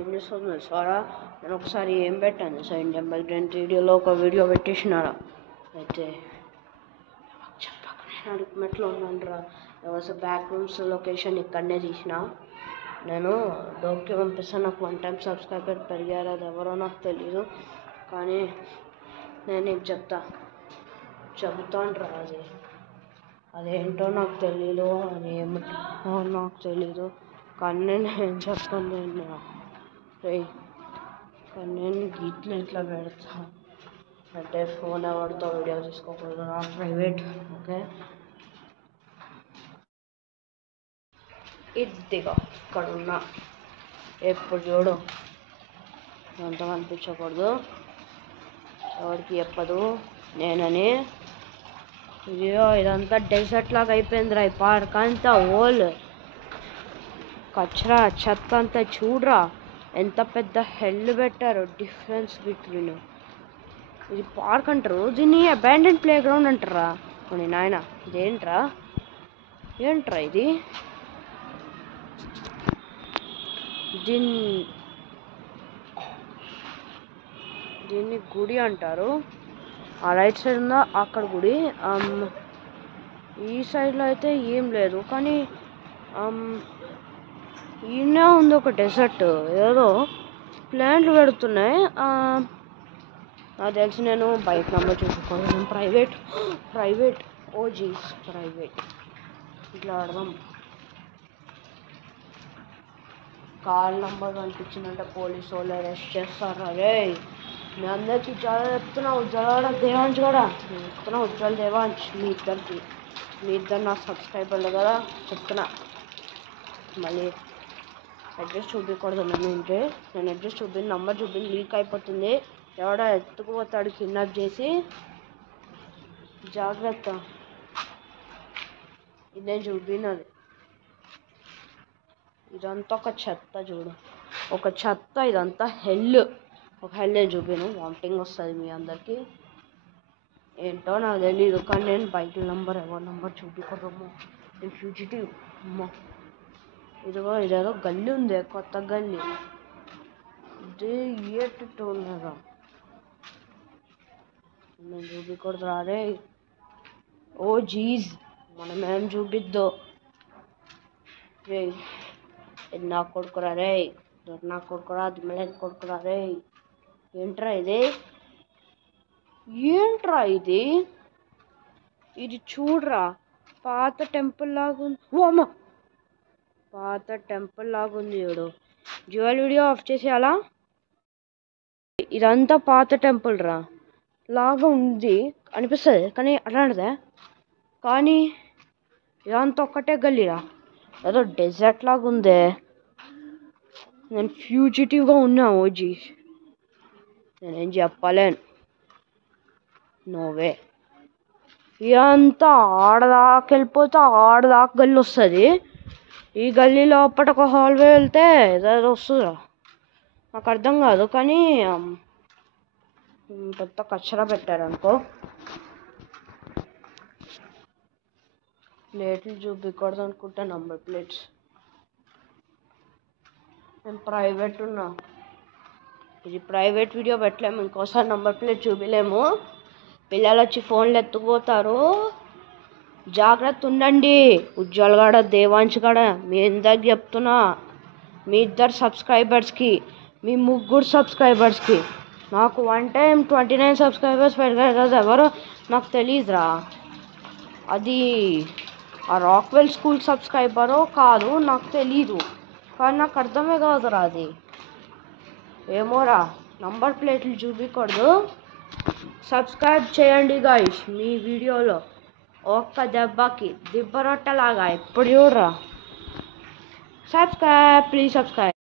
ఏం చేస్తుంది సారా. నేను ఒకసారి ఏం పెట్టాను సార్ ఇండియన్ బైక్ రెంట్ వీడియోలో ఒక వీడియో పెట్టేసినారా. అయితే చెప్పకుండా మెట్లో ఉన్నాను రా. బ్యాక్ రూమ్స్ లొకేషన్ ఇక్కడనే తీసిన. నేను డోర్కి పంపిస్తాను. నాకు 1 time సబ్స్క్రైబర్ పెరిగారు. అది ఎవరో నాకు తెలీదు, కానీ నేను నీకు చెబుతాను రా. అదేంటో నాకు తెలీదు, అది ఏమిటో నాకు తెలీదు, కానీ నేను ఏం చెప్తాను కానీ నేను గీట్లు ఇట్లా పెడతా అంటే ఫోన్ ఎవరితో వీడియో తీసుకోకూడదు, నా ప్రైవేట్. ఓకే, ఇదిగా ఇక్కడ ఉన్నా, ఎప్పుడు చూడు అంత కనిపించకూడదు, ఎవరికి చెప్పదు నేనని. ఇదంతా డెజర్ట్ లాగా అయిపోయిందిరా. ఈ పార్క్ అంతా ఓల్ కచరా చెత్త అంతా చూడరా. ఎంత పెద్ద హెల్ పెట్టారు డిఫరెన్స్ బిట్వీన్. ఇది పార్క్ అంటారు, దీన్ని అబాండెడ్ ప్లే గ్రౌండ్ అంటారా. కొన్ని నాయన ఇదేంట్రా, ఏంట్రా ఇది. దీన్ని గుడి అంటారు. ఆ రైట్ సైడ్ ఉందా అక్కడ గుడి. ఈ సైడ్లో అయితే ఏం లేదు, కానీ ఈయనే ఉంది ఒక డెజర్ట్. ఏదో ప్లాంట్లు పెడుతున్నాయి. నాకు తెలిసి నేను బైక్ నెంబర్ చూసుకోవాలి. ప్రైవేట్ ఓజీస్ ప్రైవేట్ ఇట్లా ఆడదాం. కార్ నెంబర్ కనిపించిందంటే పోలీసు వాళ్ళు అరెస్ట్ చేస్తారు. అరే నేను అందరికీ చాలా చెప్తున్నా, ఉజ్వల దేవాంశ్ కూడా చెప్తున్నా. ఉజ్వల్ దేవాంశ్ మీ ఇద్దరు నా సబ్స్క్రైబర్లు కదా చెప్తున్నా. మళ్ళీ అడ్రస్ చూపించకూడదు. నేను అడ్రస్ నంబర్ లీక్ అయిపోతుంది. ఎవడో ఎత్తుకుపోతాడు కిడ్నాప్ చేసి. జాగ్రత్త. ఇదే చూపినది. ఇదంతా ఒక చెత్త చూడు, ఒక చెత్త. ఇదంతా హెల్. ఒక హెల్ చూపిను, వామిటింగ్ వస్తుంది మీ అందరికి. ఏంటో నాకు తెలీదు, కానీ నేను బైక్ నెంబర్ ఎవరి నెంబర్ చూపించకూడదు. నేను ఫ్యూజిటివ్. ఇదేదో గల్లీ ఉంది, కొత్త గల్లీ. ఇది ఏటట్టు ఉన్నదా, నేను చూపించకూడదు రే. ఓ జీజ్, మనమేం చూపిద్దు రే. ఇది నా కొడుకురా రే, నా కొడుకురా, దిమ్మలే కొడుకురా రే. ఏంట్రా ఇది చూడరా. పాత టెంపుల్ లాగా ఉంది. ఓ అమ్మ, పాత టెంపుల్ లాగా ఉంది చూడు. జ్యువెల్ వీడియో ఆఫ్ చేసేయాలా. ఇదంతా పాత టెంపుల్ రా లాగా ఉంది అనిపిస్తుంది, కానీ అట్లాంటిదే. కానీ ఇదంతా ఒక్కటే గల్లీరా, ఏదో డెజర్ట్ లాగా ఉందే. నేను ఫ్యూజిటివ్గా ఉన్నా ఓజీ. నేనేం చెప్పలేను. నోవే. ఇదంతా ఆడదాకా వెళ్ళిపోతే ఆడదాకా గల్లీ వస్తుంది. ఈ గల్లీ లోపల ఒక హాల్వే వెళ్తే ఏదో వస్తుందా నాకు అర్థం కాదు, కానీ పెద్ద కచ్చరా పెట్టారనుకో. ప్లేట్లు చూపించకూడదు అనుకుంటా, నంబర్ ప్లేట్స్. నేను ప్రైవేట్ ఉన్నా, ఇది ప్రైవేట్ వీడియో పెట్టలేము. ఇంకోసారి నంబర్ ప్లేట్ చూపించలేము. పిల్లలు వచ్చి ఫోన్లు ఎత్తుకుపోతారు. జాగ్రత్త ఉండండి. ఉజ్వల్ గడ, దేవాంశ్ గడ, మీ అందరికి చెప్తున్నా. మీ ఇద్దరు సబ్స్క్రైబర్స్కి, మీ 3 సబ్స్క్రైబర్స్కి. నాకు 1 time 29 సబ్స్క్రైబర్స్ పెరిగారు కదా, ఎవరో నాకు తెలీదురా. అది ఆ రాక్వెల్ స్కూల్ సబ్స్క్రైబరో కాదు నాకు తెలీదు, కానీ నాకు అర్థమే కాదురా అది. ఏమోరా, నంబర్ ప్లేట్లు చూపించకూడదు. సబ్స్క్రైబ్ చేయండి గాయ్స్. మీ వీడియోలో ఒక్క దెబ్బకి దిబ్బరొట్టలాగా ఎప్పుడు చూడరా. Subscribe, please subscribe.